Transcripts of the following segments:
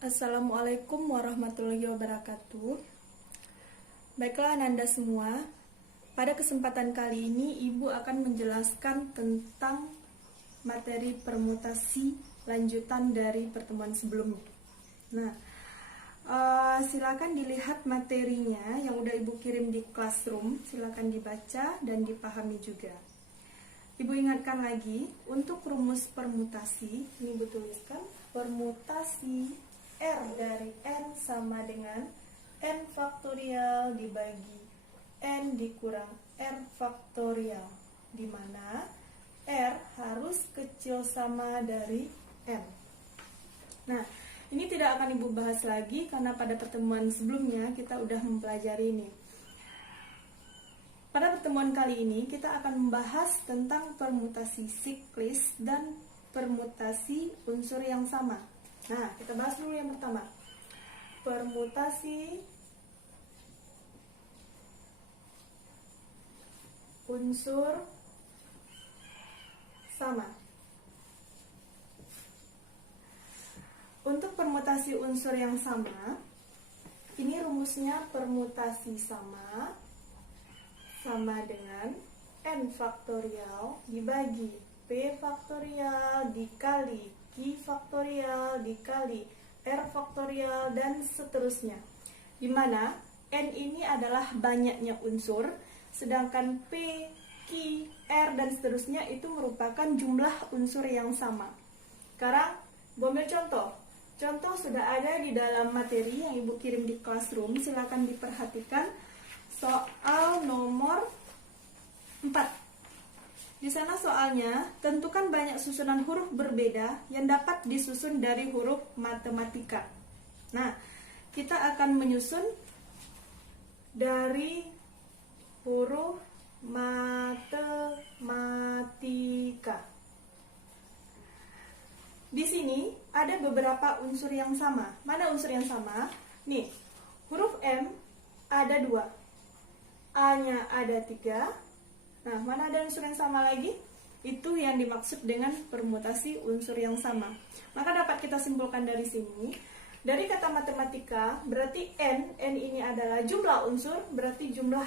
Assalamualaikum warahmatullahi wabarakatuh. Baiklah Ananda semua, pada kesempatan kali ini Ibu akan menjelaskan tentang materi permutasi lanjutan dari pertemuan sebelumnya. Nah, silakan dilihat materinya yang udah Ibu kirim di Classroom, silakan dibaca dan dipahami juga. Ibu ingatkan lagi, untuk rumus permutasi, ini Ibu tuliskan, permutasi R dari N sama dengan N faktorial dibagi N dikurang R faktorial, di mana R harus kecil sama dari N. Nah, ini tidak akan Ibu bahas lagi karena pada pertemuan sebelumnya kita udah mempelajari ini. Pada pertemuan kali ini kita akan membahas tentang permutasi siklis dan permutasi unsur yang sama. Nah, kita bahas dulu yang pertama. Permutasi unsur sama. Untuk permutasi unsur yang sama, ini rumusnya permutasi sama dengan N faktorial dibagi P faktorial dikali Q faktorial dikali R faktorial dan seterusnya, di mana N ini adalah banyaknya unsur, sedangkan P, Q, R dan seterusnya itu merupakan jumlah unsur yang sama. Sekarang ambil contoh sudah ada di dalam materi yang Ibu kirim di Classroom, silakan diperhatikan. Soal nomor 4. Di sana soalnya, tentukan banyak susunan huruf berbeda yang dapat disusun dari huruf matematika. Nah, kita akan menyusun dari huruf matematika. Di sini ada beberapa unsur yang sama. Mana unsur yang sama? Nih, huruf M ada 2. A-nya ada 3. Nah, mana ada unsur yang sama lagi? Itu yang dimaksud dengan permutasi unsur yang sama. Maka dapat kita simpulkan dari sini, dari kata matematika, berarti N ini adalah jumlah unsur, berarti jumlah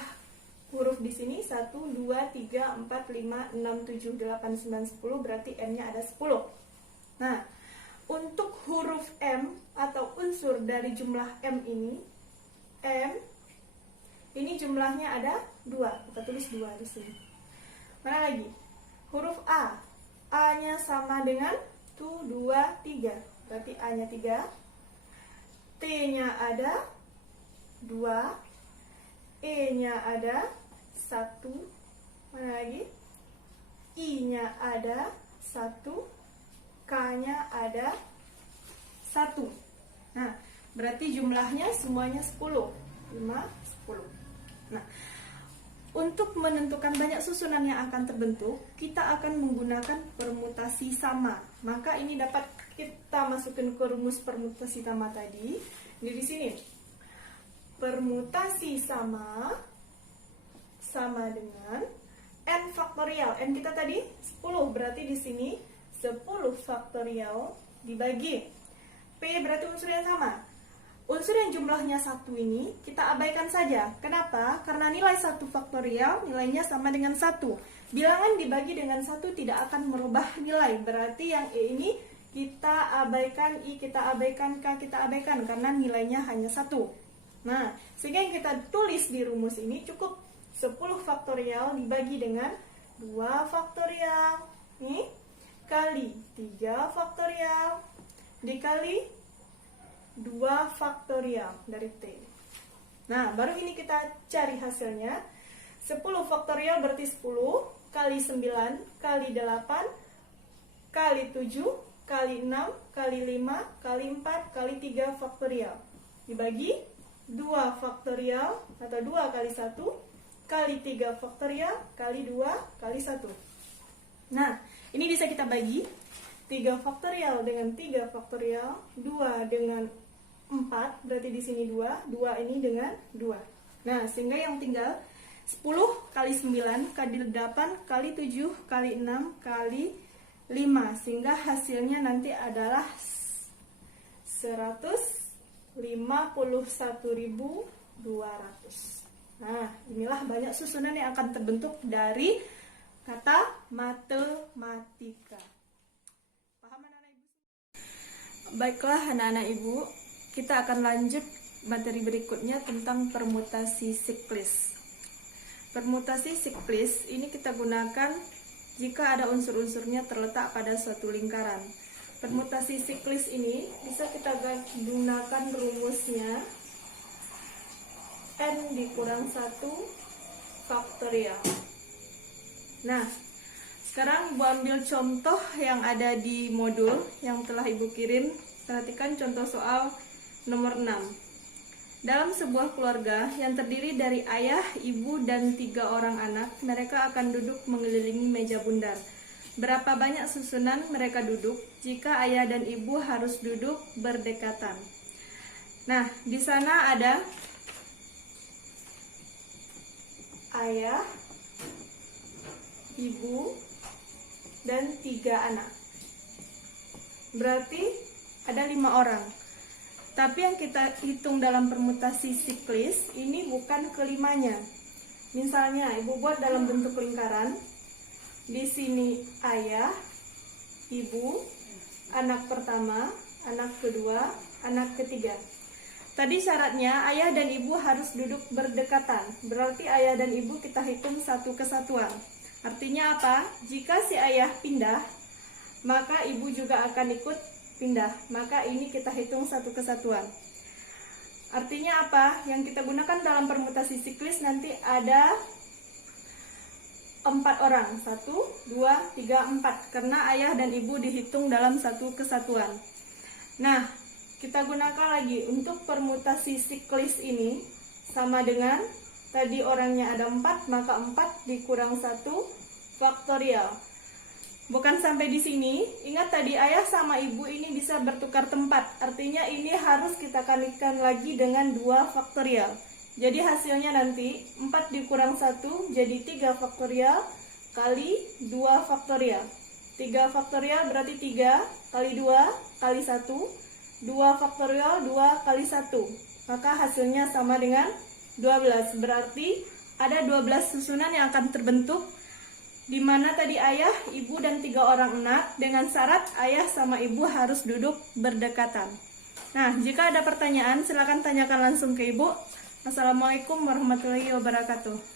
huruf di sini 1, 2, 3, 4, 5, 6, 7, 8, 9, 10, berarti N-nya ada 10. Nah, untuk huruf M atau unsur dari jumlah M ini jumlahnya ada 2. Kita tulis 2 di sini. Mana lagi? Huruf A. A-nya sama dengan 1, 2, 3. Berarti A-nya 3. T-nya ada 2. E-nya ada 1. Mana lagi? I-nya ada 1. K-nya ada 1. Nah, berarti jumlahnya semuanya 10. 5, 10. Nah, untuk menentukan banyak susunan yang akan terbentuk, kita akan menggunakan permutasi sama. Maka ini dapat kita masukkan ke rumus permutasi sama tadi. Ini di sini. Permutasi sama dengan N faktorial. N kita tadi 10, berarti di sini 10 faktorial dibagi P, berarti unsur yang sama. Unsur yang jumlahnya 1 ini kita abaikan saja. Kenapa? Karena nilai 1 faktorial nilainya sama dengan 1. Bilangan dibagi dengan 1 tidak akan merubah nilai. Berarti yang E ini kita abaikan, I kita abaikan, K kita abaikan karena nilainya hanya 1. Nah, sehingga yang kita tulis di rumus ini cukup 10 faktorial dibagi dengan 2 faktorial nih, kali 3 faktorial dikali 2 faktorial dari T. Nah, baru ini kita cari hasilnya. 10 faktorial berarti 10 kali 9 kali 8 kali 7 kali 6 kali 5 kali 4 kali 3 faktorial dibagi 2 faktorial atau 2 kali 1 kali 3 faktorial kali 2 kali 1. Nah, ini bisa kita bagi 3 faktorial dengan 3 faktorial, 2 dengan 4, berarti di sini 2 ini dengan 2. Nah, sehingga yang tinggal 10 kali 9 kali 8 kali 7 kali 6 kali 5, sehingga hasilnya nanti adalah 151.200. Nah, inilah banyak susunan yang akan terbentuk dari kata matematika. Paham anak-anak ibu? Baiklah anak-anak ibu, kita akan lanjut materi berikutnya tentang permutasi siklis. Permutasi siklis ini kita gunakan jika ada unsur-unsurnya terletak pada suatu lingkaran. Permutasi siklis ini bisa kita gunakan rumusnya n dikurang 1 faktorial. Nah, sekarang Ibu ambil contoh yang ada di modul yang telah Ibu kirim. Perhatikan contoh soal nomor 6. Dalam sebuah keluarga yang terdiri dari ayah, ibu, dan 3 orang anak, mereka akan duduk mengelilingi meja bundar. Berapa banyak susunan mereka duduk jika ayah dan ibu harus duduk berdekatan? Nah, di sana ada ayah, ibu, dan 3 anak. Berarti ada 5 orang. Tapi yang kita hitung dalam permutasi siklis ini bukan kelimanya. Misalnya, ibu buat dalam bentuk lingkaran. Di sini ayah, ibu, anak pertama, anak kedua, anak ketiga. Tadi syaratnya ayah dan ibu harus duduk berdekatan. Berarti ayah dan ibu kita hitung satu kesatuan. Artinya apa? Jika si ayah pindah, maka ibu juga akan ikut pindah. Maka ini kita hitung satu kesatuan. Artinya apa? Yang kita gunakan dalam permutasi siklis nanti ada 4 orang. 1, 2, 3, 4. Karena ayah dan ibu dihitung dalam satu kesatuan. Nah, kita gunakan lagi untuk permutasi siklis ini sama dengan tadi orangnya ada 4, maka 4 dikurang 1 faktorial. Bukan sampai di sini, ingat tadi ayah sama ibu ini bisa bertukar tempat. Artinya ini harus kita kalikan lagi dengan 2 faktorial. Jadi hasilnya nanti 4 dikurang 1 jadi 3 faktorial kali 2 faktorial. 3 faktorial berarti 3 kali 2 kali 1. 2 faktorial 2 kali 1. Maka hasilnya sama dengan 12. Berarti ada 12 susunan yang akan terbentuk, di mana tadi ayah, ibu, dan 3 orang anak, dengan syarat ayah sama ibu harus duduk berdekatan. Nah, jika ada pertanyaan silakan tanyakan langsung ke ibu. Assalamualaikum warahmatullahi wabarakatuh.